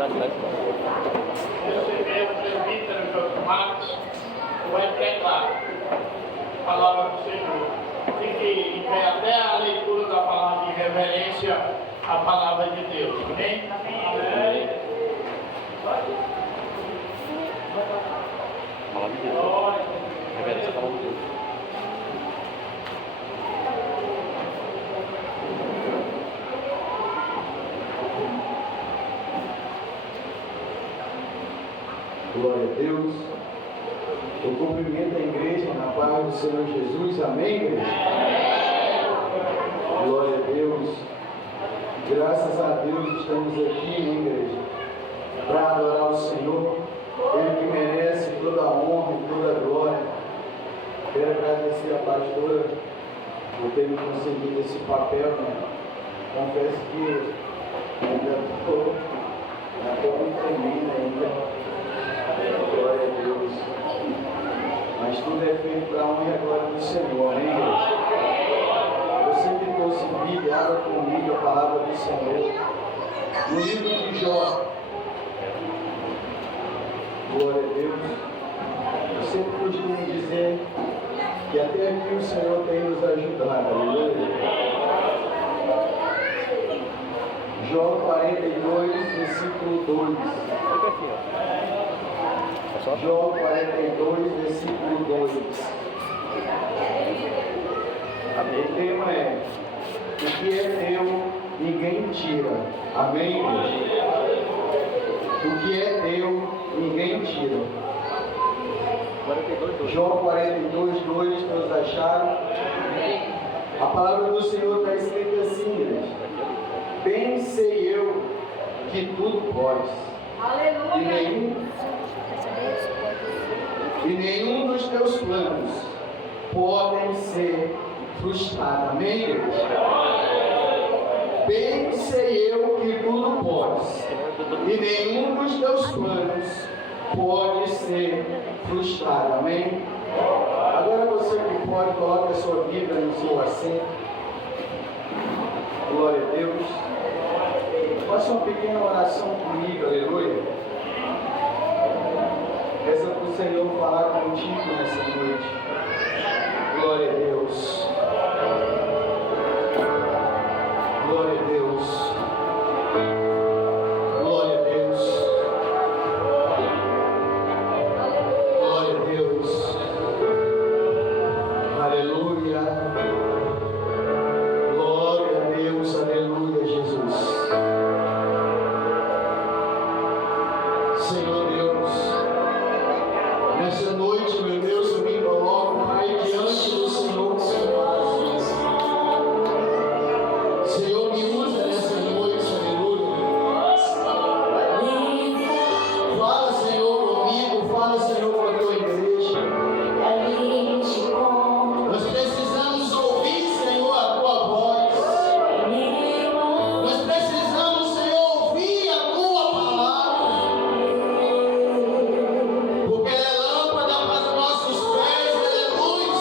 Recebemos o presbítero Marcos, vai pregar a palavra do Senhor. Fique em pé até a leitura da palavra em reverência à palavra de Deus. Amém? Amém. Palavra de Deus. Reverência à palavra de Deus. Glória a Deus. Eu cumprimento a igreja na paz do Senhor Jesus. Amém, igreja? Glória a Deus. Graças a Deus estamos aqui, né, igreja, para adorar o Senhor. Ele que merece toda a honra e toda a glória. Quero agradecer a pastora por ter me concedido esse papel, né? Confesso que ainda estou muito tremendo ainda. Glória a Deus. Mas tudo é feito para a honra e a glória do Senhor, amém, igreja? Você que trouxe Bíblia, abra comigo a palavra do Senhor. No livro de Jó. Glória a Deus. Eu sempre costumo dizer que até aqui o Senhor tem nos ajudado, aleluia. Jó 42, versículo 2. Jó 42, versículo 2. O tema é: o que é teu, ninguém tira. Amém, igreja? O que é teu, ninguém tira. Jó 42, 2, todos acharam? A palavra do Senhor está escrita assim, igreja: bem sei eu que tudo podes. E nenhum dos teus planos podem ser frustrados. Amém, igreja? Bem sei eu que tudo podes, e nenhum dos teus planos pode ser frustrado. Amém? Agora você que pode, coloque a sua Bíblia no seu assento. Glória a Deus. Faça uma pequena oração comigo, aleluia. Peça para o Senhor falar contigo nessa noite. Glória a Deus. Glória a Deus. Glória a Deus. Glória a Deus. Aleluia. Glória a Deus. Aleluia, Jesus. Senhor Deus, nessa noite, meu Deus, eu me coloco, Pai, diante do Senhor. Senhor, me usa nessa noite, aleluia. Fala, Senhor, comigo, fala, Senhor, com a tua igreja. Nós precisamos ouvir, Senhor, a tua voz. Nós precisamos, Senhor, ouvir a tua palavra. Porque ela é lâmpada para os nossos pés, ela é luz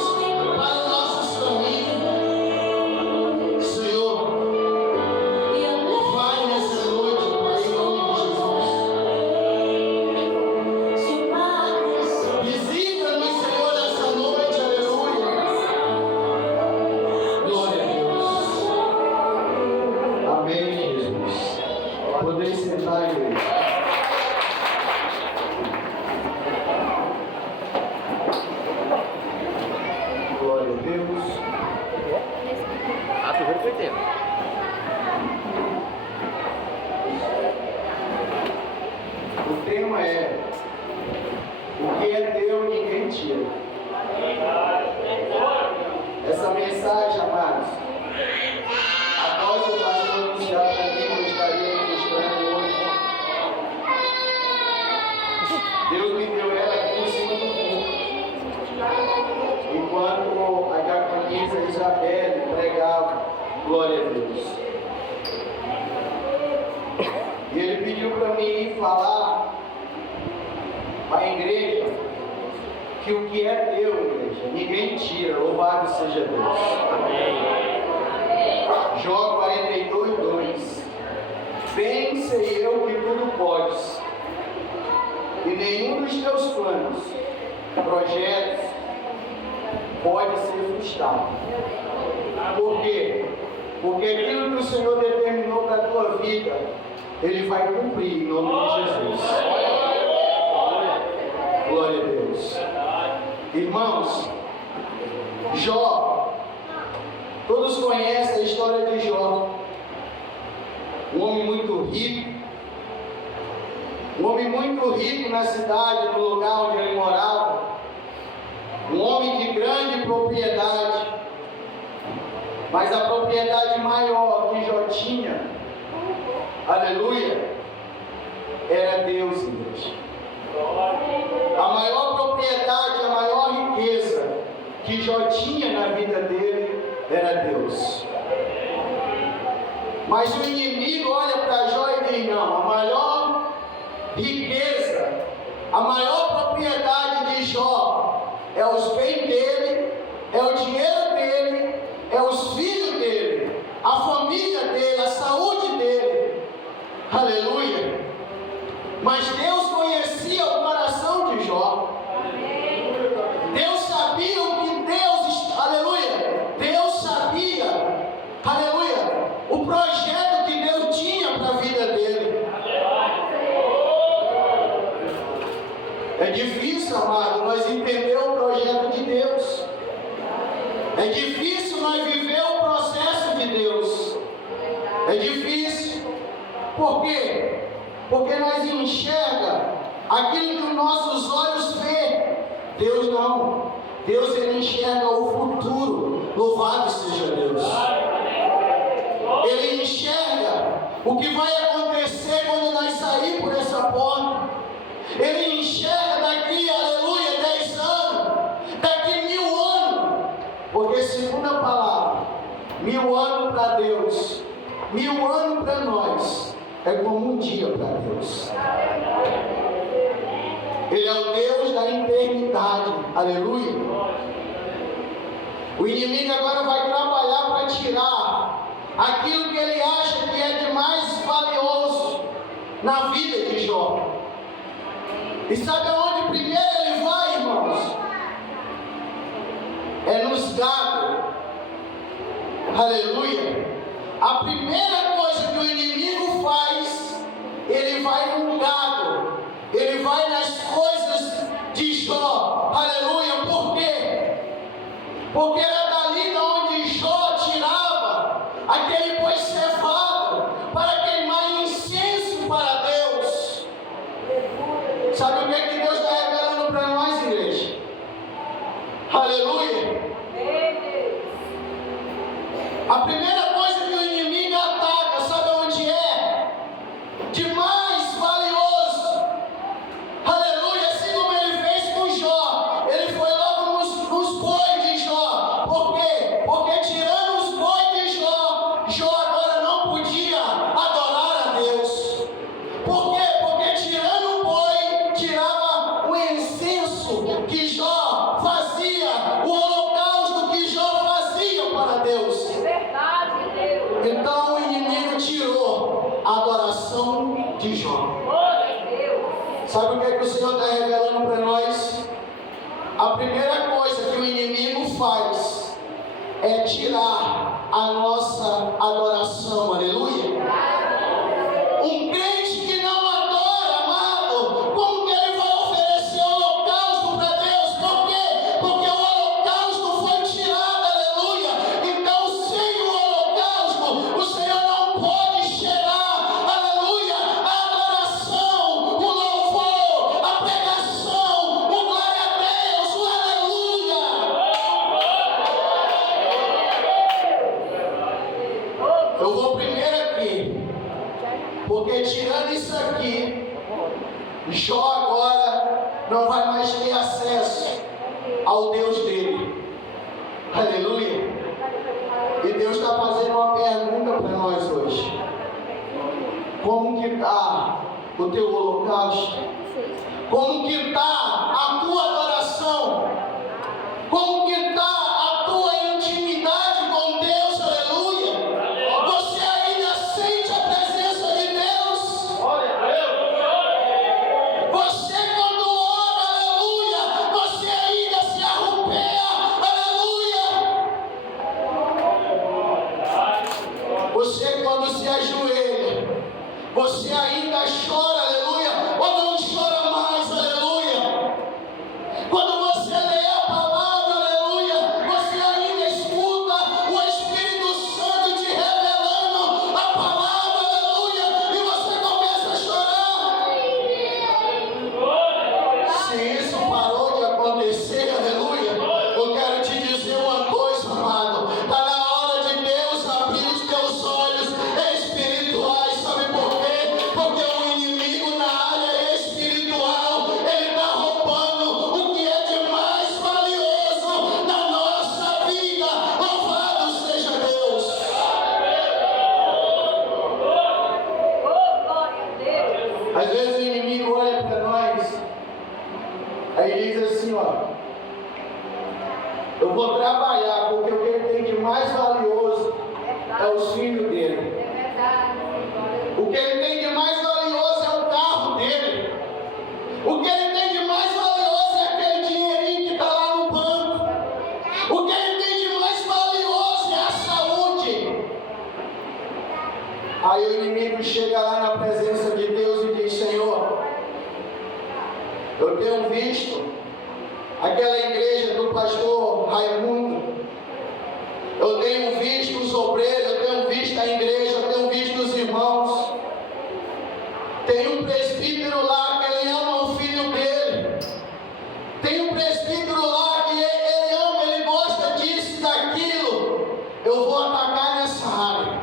para os nossos caminhos. Senhor, vai nessa noite, Pai, em nome de Jesus. Visita-nos, Senhor, nessa noite, aleluia. Glória a Deus. Amém, Jesus. Podeis sentar, igreja. Glória a Deus. Ah, tu viu que tempo? O tema é: o que é teu, ninguém tira. Essa mensagem, amados, após o pastor anunciar comigo, eu estaria ministrando hoje. Deus me deu ela aqui em cima do púlpito, enquanto a diaconisa Isabelle pregava. Glória a Deus. E ele pediu para mim ir falar à igreja que o que é teu, igreja, ninguém tira. Louvado seja Deus. Jó 42, 2. Bem sei eu que tudo podes, e nenhum dos teus planos, projetos, pode ser frustrado. Por quê? Porque aquilo que o Senhor determinou para a tua vida, Ele vai cumprir em nome de Jesus. Glória a Deus. Irmãos, Jó, todos conhecem a história de Jó. Um homem muito rico. Um homem muito rico na cidade, no lugar onde ele morava. Um homem de grande propriedade. Mas a propriedade maior que Jó tinha, aleluia, era Deus, igreja. A maior propriedade, a maior riqueza que Jó tinha na vida dele era Deus. Mas o inimigo olha para Jó e diz: não, a maior riqueza, a maior propriedade de Jó é os bens dele, é o dinheiro dele, é os filhos dele, a família dele, a saúde dele. Aleluia. Mas Deus conhecia o coração de Jó. Deus sabia o que Deus, aleluia, Deus sabia, aleluia, o projeto que Deus tinha para a vida dele. É difícil, amado, nós entender o projeto de Deus. É difícil nós viver o processo de Deus. É difícil. Por quê? Porque nós enxergamos aquilo que os nossos olhos vê. Deus não. Deus, Ele enxerga o futuro. Louvado seja Deus. Ele enxerga o que vai acontecer quando nós sairmos por essa porta. Ele enxerga daqui, aleluia, 10 anos, daqui 1000 anos. Porque segundo a palavra, 1000 anos para Deus, 1000 anos para nós, é como um dia para Deus. Ele é o Deus da eternidade, aleluia. O inimigo agora vai trabalhar para tirar aquilo que ele acha que é de mais valioso na vida de Jó. E sabe aonde primeiro ele vai, irmãos? É nos gados. Aleluia. A primeira coisa que o inimigo faz, ele vai no gado. Ele vai nas coisas de Jó. Aleluia. Por quê? Porque era dali de onde Jó tirava aquele boi cevado para queimar incenso para Deus. Sabe o que é que Deus está revelando para nós, igreja? Aleluia. A primeira coisa que o inimigo ataca, sabe onde é? De mais valioso. Aleluia. Assim como ele fez com Jó, ele foi logo nos bois de Jó. Por quê? Porque tirando os bois de Jó, Jó agora não podia adorar a Deus. Por quê? Porque tirando o boi, tirava o incenso que Jó fazia, o holocausto que Jó fazia para Deus. Verdade, Deus. Então o inimigo tirou a adoração de Jó. Sabe o que é que o Senhor está revelando para nós? A primeira coisa que o inimigo faz é tirar a nossa adoração, aleluia. Um crente que não adora, amado, como que ele vai oferecer holocausto para Deus? Por quê? Porque o holocausto foi tirado, aleluia. Então, sem o holocausto, o Senhor não pode chegar, aleluia, a adoração, o louvor, a pregação, o glória a Deus, o aleluia. Eu vou primeiro aqui. Porque tirando isso aqui, Jó agora não vai mais ter acesso ao Deus dele. Aleluia. E Deus está fazendo uma pergunta para nós hoje. Como que está o teu holocausto? Como que está a tua adoração? Como que está a tua intimidade com Deus? Aleluia. Você ainda sente a presença de Deus? ainda chora, aleluia, ou não chora mais, aleluia. Quando você lê a palavra, aleluia, você ainda escuta o Espírito Santo te revelando a palavra, aleluia, e você começa a chorar. Se isso parou de acontecer, aleluia, eu quero te dizer uma coisa, amado. Está na hora de Deus abrir os teus olhos espirituais. Sabe por quê? Porque o inimigo na área espiritual, ele está roubando o que é de mais valioso na nossa vida. Louvado seja Deus. Oh, glória a Deus. Às vezes o inimigo olha para nós, aí diz assim, ó, eu vou trabalhar porque o que ele tem de mais valioso é os filhos dele. É verdade. O que ele tem de mais valioso é o carro dele. O que ele tem de mais valioso é aquele dinheirinho que está lá no banco. O que ele tem de mais valioso é a saúde. Aí o inimigo chega lá na presença de Deus e diz, Senhor, eu tenho visto aquela igreja do pastor Raimundo, eu tenho visto os obreiros, eu tenho visto a igreja, eu tenho visto os irmãos. Tem um presbítero lá que ele ama o filho dele. Tem um presbítero lá que ele ama, ele gosta disso, daquilo. Eu vou atacar nessa área.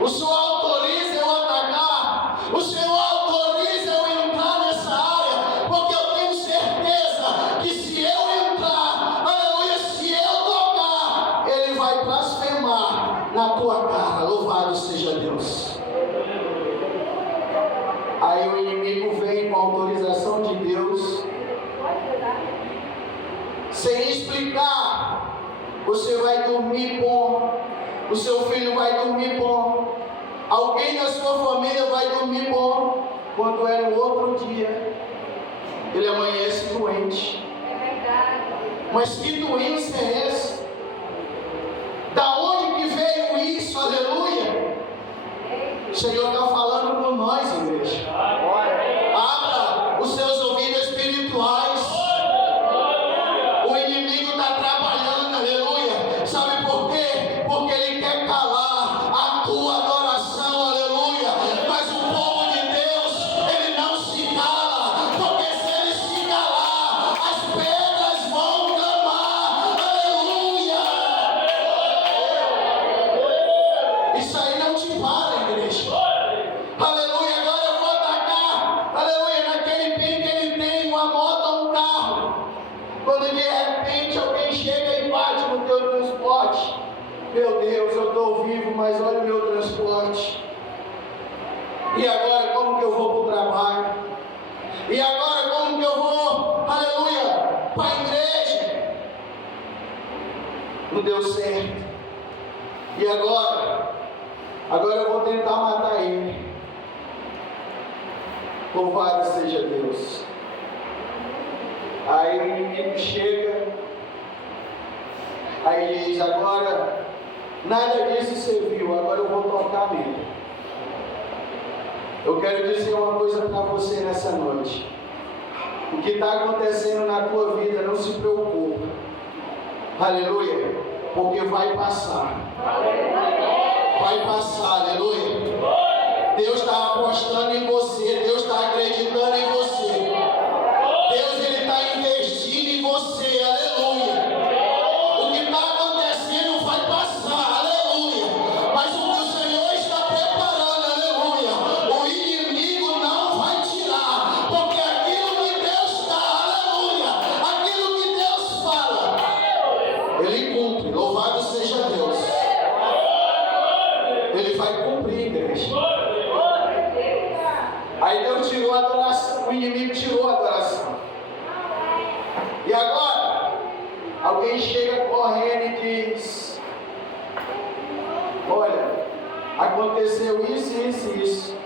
O Senhor autoriza eu atacar. O Senhor autoriza eu entrar nessa área. Porque eu tenho certeza que se eu entrar, aleluia, se eu tocar, ele vai blasfemar na tua cara. Louvado seja Deus. Aí o inimigo vem com a autorização de Deus, sem explicar. Você vai dormir bom, o seu filho vai dormir bom, alguém da sua família vai dormir bom. Quando é no outro dia, ele amanhece doente. É verdade. Mas que doença é essa? Da onde que veio isso? Aleluia! O Senhor está falando com nós, igreja. Abra os seus ouvidos espirituais. O inimigo está trabalhando, aleluia. Sabe por quê? Porque ele quer calar a tua adoração, aleluia. Mas o povo de Deus, ele não se cala. Porque se ele se calar, as pedras vão clamar, aleluia. Isso aí não te para, igreja. Aleluia, agora eu vou atacar, aleluia, naquele bem que ele tem, uma moto ou um carro. Quando de repente alguém chega e bate no teu transporte. Meu Deus, eu estou vivo, mas olha o meu transporte. E agora como que eu vou para o trabalho? E agora como que eu vou, aleluia, para a igreja? Não deu certo. E agora? Agora eu vou tentar matar ele. Louvado seja Deus. Aí o inimigo chega, aí diz, agora nada disso serviu, agora eu vou tocar nele. Eu quero dizer uma coisa para você nessa noite. O que está acontecendo na tua vida, não se preocupa. Aleluia, porque vai passar. Vai passar, aleluia. Deus está apostando em você, Deus está acreditando em você. Deus, ele está investindo em você, aleluia. O que está acontecendo vai passar, aleluia. Mas o que o Senhor está preparando, aleluia, o inimigo não vai tirar. Porque aquilo que Deus dá, aleluia, aquilo que Deus fala, ele cumpre, louvado seja Deus. Ele vai cumprir, igreja. Aí Deus tirou a adoração, o inimigo tirou a adoração. E agora, alguém chega correndo e diz, olha, aconteceu isso, isso, isso.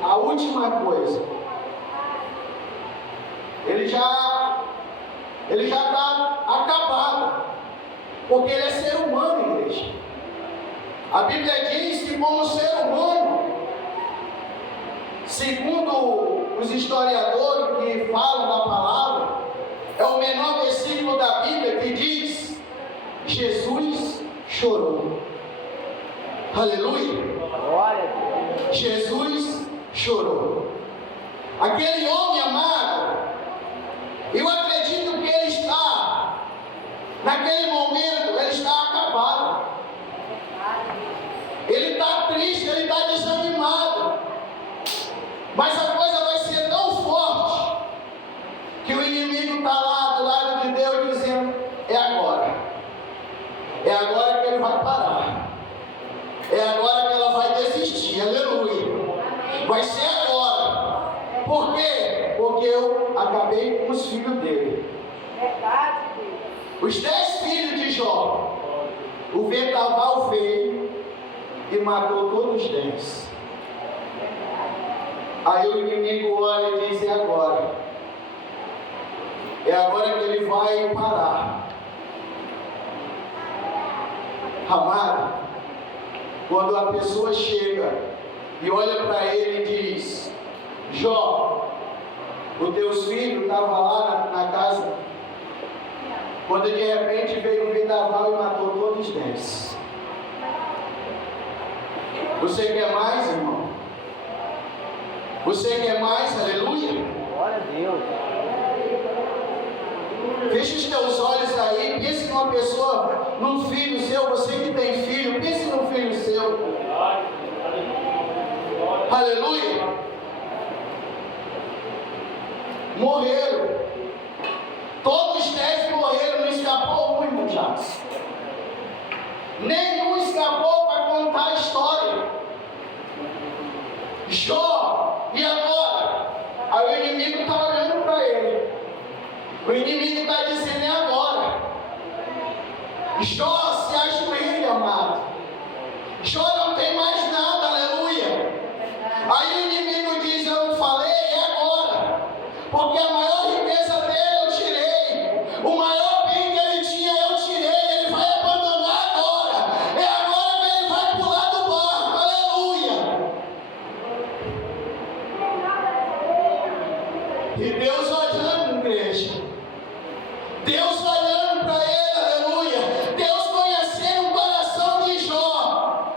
A última coisa, ele já está acabado, porque ele é ser humano, igreja. A Bíblia diz que como ser humano, segundo os historiadores que falam da palavra, é o menor versículo da Bíblia que diz: Jesus chorou. Aleluia! Glória a Deus. Jesus chorou. Aquele homem amado, eu acredito que ele está, naquele momento, ele está acabado. Ele está triste, ele está desanimado. Mas a coisa vai ser tão forte que o inimigo está lá do lado de Deus dizendo: é agora. É agora que ele vai parar. É agora que ela vai desistir. Aleluia. Vai ser agora. Por quê? Porque eu acabei com os filhos dele. Verdade, Deus. Os 10 filhos de Jó. O vendaval veio e matou todos os 10. Aí o inimigo olha e diz: é agora. É agora que ele vai parar. Amado, quando a pessoa chega e olha para ele e diz: Jó, os teus filhos estavam lá na casa, quando de repente veio um vendaval e matou todos os 10. Você quer mais, irmão? Você quer mais? Aleluia! Glória a Deus. Feche os teus olhos aí, pense numa pessoa, num filho seu, você que tem filho, pense num filho seu. Aleluia! Morreram. Todos os 10 morreram, não escapou um, irmão Jacques. Nenhum escapou para contar a história. Jó, e agora? Aí o inimigo está olhando para ele. O inimigo está dizendo: é agora. Jó, se ajoelha, amado. Jó não tem mais nada, aleluia. Aí o inimigo diz: eu não falei, é agora. Porque a maior riqueza dele eu tirei. O maior bem que ele tinha eu tirei. Ele vai abandonar agora. É agora que ele vai pular do barco, aleluia. E Deus olhando, igreja. Deus olhando para ele, aleluia. Deus conhecendo o coração de Jó.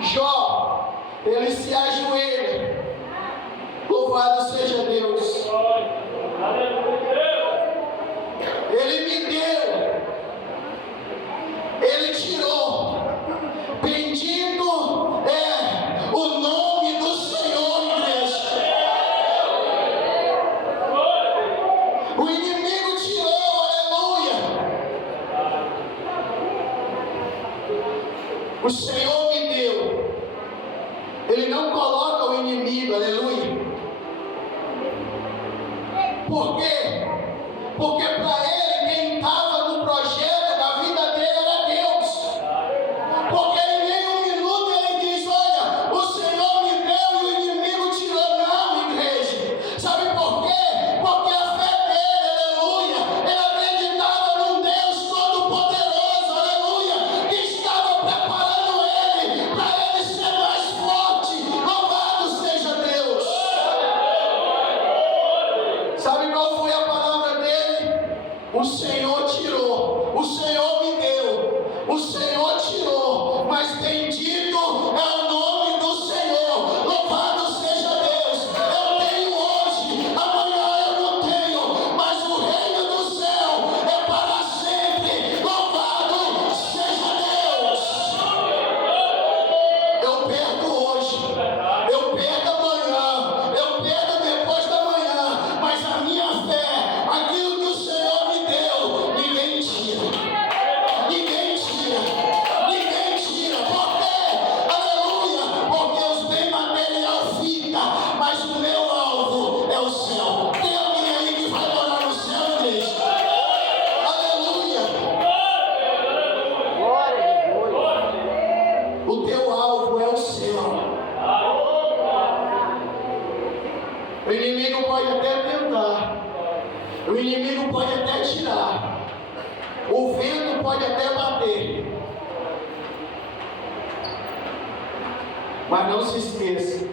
Jó, ele se ajoelha. Louvado seja Deus. Ele me deu. Ele tirou. Bendito é o nome do Senhor, igreja. O inimigo tirou, aleluia. O Senhor me deu. Ele não coloca o inimigo, aleluia. Por quê? Porque para ele, quem estava no projeto da vida dele era Deus. Porque em nenhum minuto ele diz: olha, o Senhor me deu e o inimigo tirou. Não, igreja. Sabe por quê? Porque a fé dele, aleluia, ele acreditava num Deus todo-poderoso, aleluia, que estava preparando ele para ele ser mais forte. Louvado seja Deus. Sabe qual foi a palavra dele? O Senhor tirou, o Senhor me deu, o Senhor tirou, mas bendito é o nome do Senhor. Louvado seja Deus. Eu tenho hoje, amanhã eu não tenho, mas o reino do céu é para sempre. Louvado seja Deus. Eu perco hoje, eu perco amanhã, eu perco depois da manhã, mas a minha fé, aquilo que o Senhor me deu, ninguém tira. Ninguém tira. Ninguém tira. Por quê? Aleluia. Porque os bens materiais ficam, mas o meu alvo é o céu. Tem alguém aí que vai morar no céu, igreja? Aleluia. Glória a Deus. O teu alvo é o céu. O inimigo pode até tentar. O inimigo pode até tirar. O vento pode até bater. Mas não se esqueça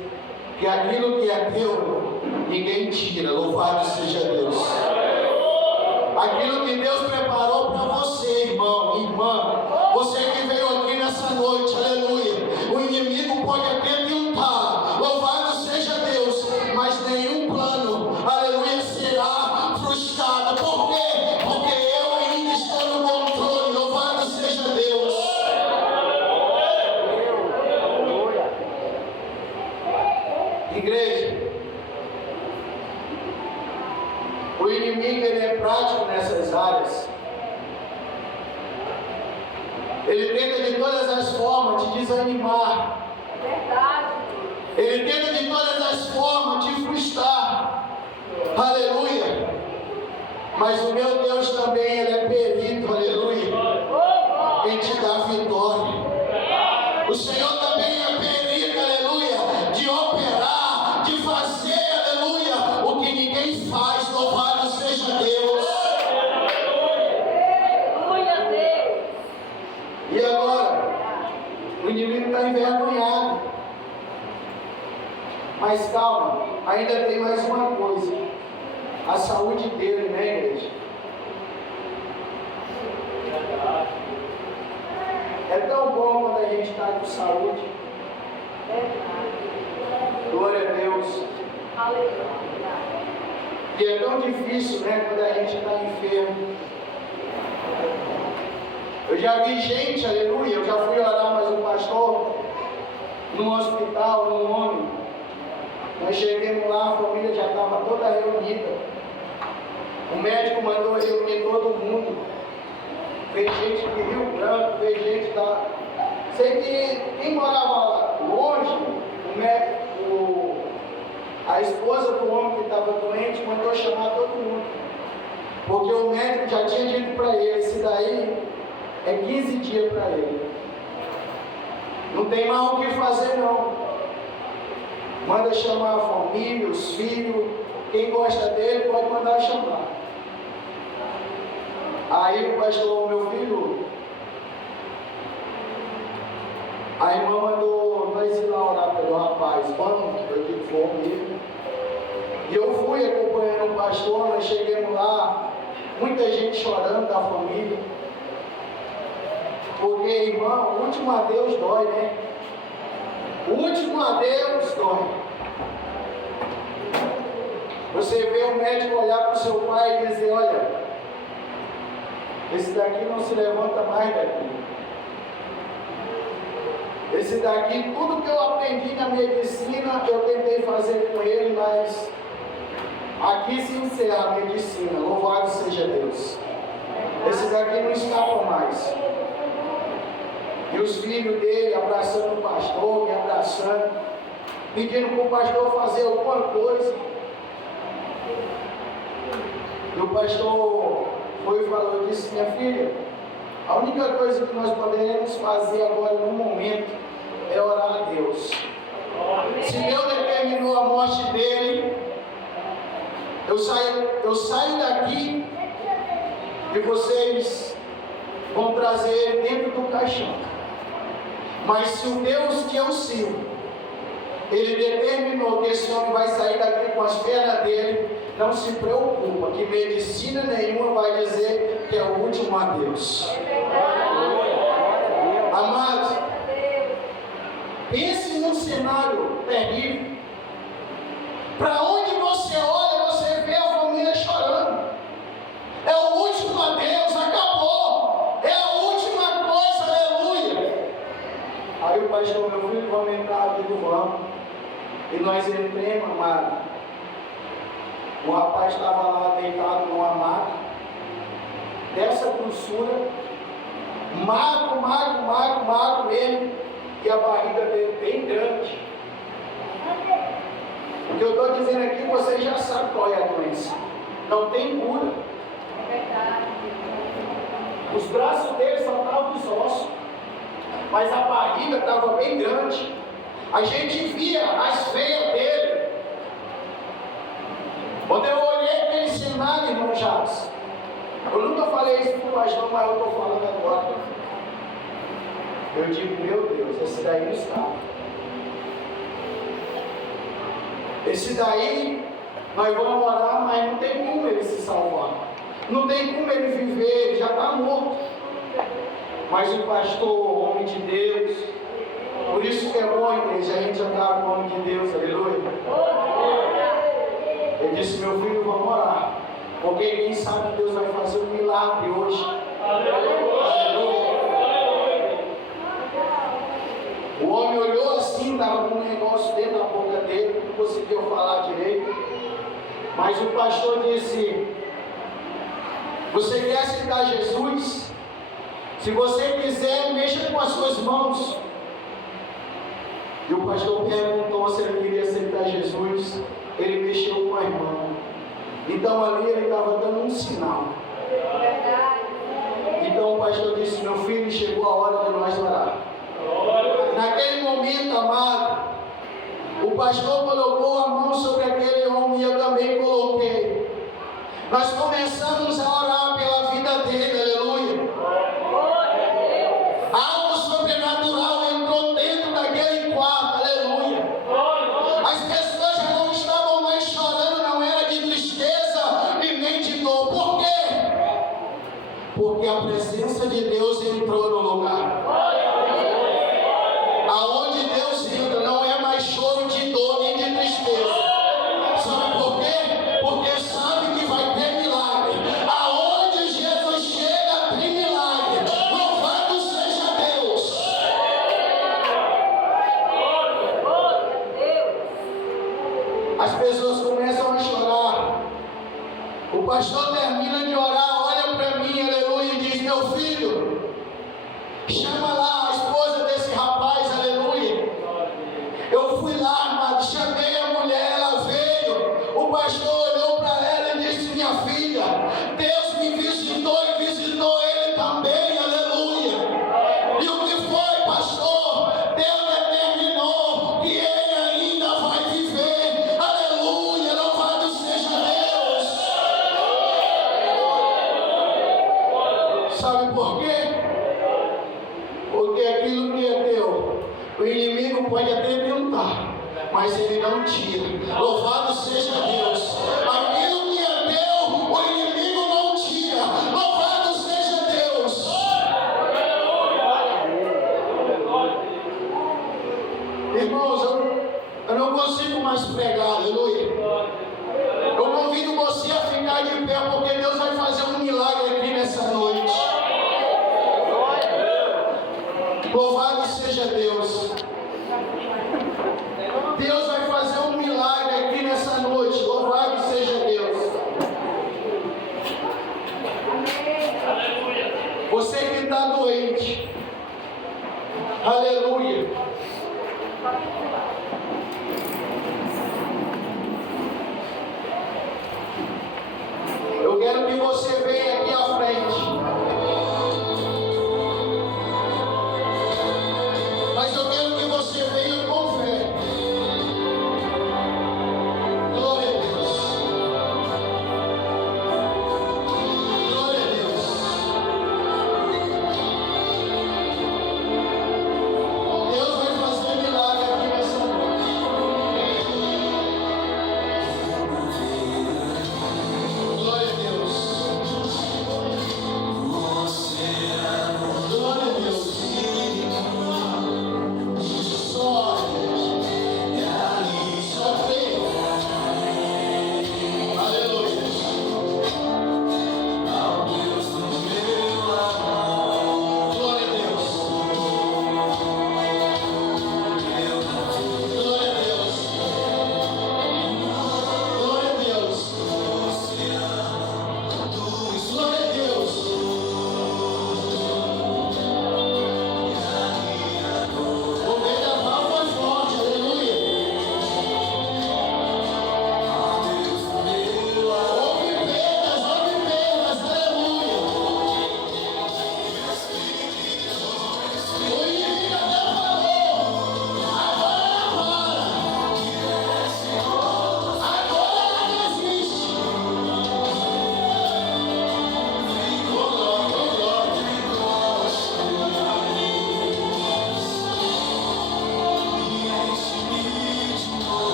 que aquilo que é teu, ninguém tira. Louvado seja Deus. Aquilo que Deus preparou para você, irmão, irmã, você que veio aqui nessa noite, aleluia. O inimigo pode até tentar, louvado seja Deus, mas nenhum plano, aleluia, será frustrado. Por quê? Porque eu ainda estou no controle. Louvado seja Deus. Igreja, o inimigo ele é prático nessas áreas. Ele tenta de todas as formas te desanimar. Verdade. Ele tenta de todas as formas te frustrar. Aleluia. Mas o meu Deus também ele é perito, aleluia, em te dar vitória. O Senhor também é perito, aleluia, de operar, de fazer, aleluia, o que ninguém faz. Louvado seja Deus. Aleluia, Deus. E agora? O inimigo está envergonhado. Mas calma, ainda tem mais uma coisa. A saúde dele, né, igreja? É tão bom quando a gente está com saúde. Glória a Deus. Aleluia. E é tão difícil, né, quando a gente está enfermo. Eu já vi gente, aleluia, eu já fui orar mais um pastor num hospital, num homem. Nós chegamos lá, a família já estava toda reunida. O médico mandou reunir todo mundo. Veio gente de Rio Branco, veio gente da... Sei que quem morava longe, o médico, a esposa do homem que estava doente mandou chamar todo mundo. Porque o médico já tinha dito para ele, esse daí é 15 dias para ele. Não tem mais o que fazer não. Manda chamar a família, os filhos, quem gosta dele pode mandar chamar. Aí o pastor, meu filho, a irmã mandou nós ir lá orar pelo rapaz. Vamos, eu digo, vou mesmo. E eu fui acompanhando o pastor, nós chegamos lá, muita gente chorando da família. Porque, irmão, o último adeus dói, né? O último adeus dói. Você vê o médico olhar para o seu pai e dizer, olha, esse daqui não se levanta mais daqui. Esse daqui, tudo que eu aprendi na medicina, eu tentei fazer com ele, mas aqui se encerra a medicina. Louvado seja Deus. Esse daqui não escapa mais. E os filhos dele abraçando o pastor, me abraçando, pedindo para o pastor fazer alguma coisa. E o pastor foi e falou, disse, minha filha, a única coisa que nós podemos fazer agora no momento é orar a Deus. Se Deus determinou a morte dele, eu saio daqui e vocês vão trazer ele dentro do caixão. Mas se o Deus que eu sirvo, ele determinou que esse homem vai sair daqui com as pernas dele, não se preocupa, que medicina nenhuma vai dizer que é o último adeus. Amados, pense num cenário terrível. Para onde você olha, você vê a família chorando. É o último adeus, acabou. É a última coisa, aleluia. Aí o pastor, meu filho, vamos entrar aqui do vamos. E nós entramos, amado. O rapaz estava lá deitado numa maca, dessa grossura, magro mesmo, e a barriga dele bem grande. O que eu estou dizendo aqui, vocês já sabem qual é a doença. Não tem cura. Os braços dele só estavam os ossos, mas a barriga estava bem grande. A gente via as veias dele. Quando eu olhei aquele cenário, irmão Jacques, eu nunca falei isso para o pastor, mas eu estou falando agora. Eu digo, meu Deus, esse daí não está. Esse daí, nós vamos orar, mas não tem como ele se salvar. Não tem como ele viver, ele já está morto. Mas o pastor, o homem de Deus, por isso que é bom, igreja, a gente andar com o homem de Deus, aleluia. Ele disse, meu filho, vamos orar. Porque quem sabe Deus vai fazer um milagre hoje. Aleluia. O homem olhou assim, estava com um negócio dentro da boca dele, não conseguiu falar direito. Mas o pastor disse, você quer aceitar Jesus? Se você quiser, mexa com as suas mãos. E o pastor perguntou se ele queria aceitar Jesus. Ele mexeu com as mãos. Então ali ele estava dando um sinal. Então o pastor disse, meu filho, chegou a hora de nós orar. Naquele momento, amado, o pastor colocou a mão sobre aquele homem e eu também coloquei. Nós começamos a orar pela vida dele, aleluia. Algo sobrenatural entrou dentro daquele quarto, aleluia. As pessoas já não estavam mais chorando, não era de tristeza e nem de dor. Por quê? Porque a presença de Deus entrou no lugar. Aonde Deus entra não é mais choro de dor nem de tristeza. Sabe por quê? Porque sabe que vai ter milagre. Aonde Jesus chega tem milagre. Louvado seja Deus. As pessoas começam a chorar. O pastor termina de orar, olha para mim, aleluia, e diz, meu filho, chama lá a esposa desse rapaz, aleluia. Eu fui lá, amado, chamei a mulher, ela veio. O pastor olhou para ela e disse, minha filha, Deus me visitou e visitou ele também, aleluia. E o que foi, pastor? Deus determinou que ele ainda vai viver, aleluia, louvado seja Deus. Sabe por quê? Porque aquilo que é teu, o inimigo pode até tentar, mas ele não tira. Louvado seja Deus. Aquilo que é teu, o inimigo não tira. Louvado seja Deus. Irmãos, eu não consigo mais pregar, aleluia. Eu convido você a ficar de pé, porque Deus vai fazer um milagre aqui nessa noite. Louvado seja Deus. Deus vai fazer um milagre aqui nessa noite. Louvado seja Deus. Você que está doente. Aleluia. Eu quero que você venha aqui à frente. Mas eu quero que você venha com fé.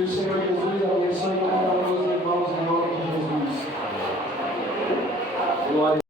Que o Senhor Jesus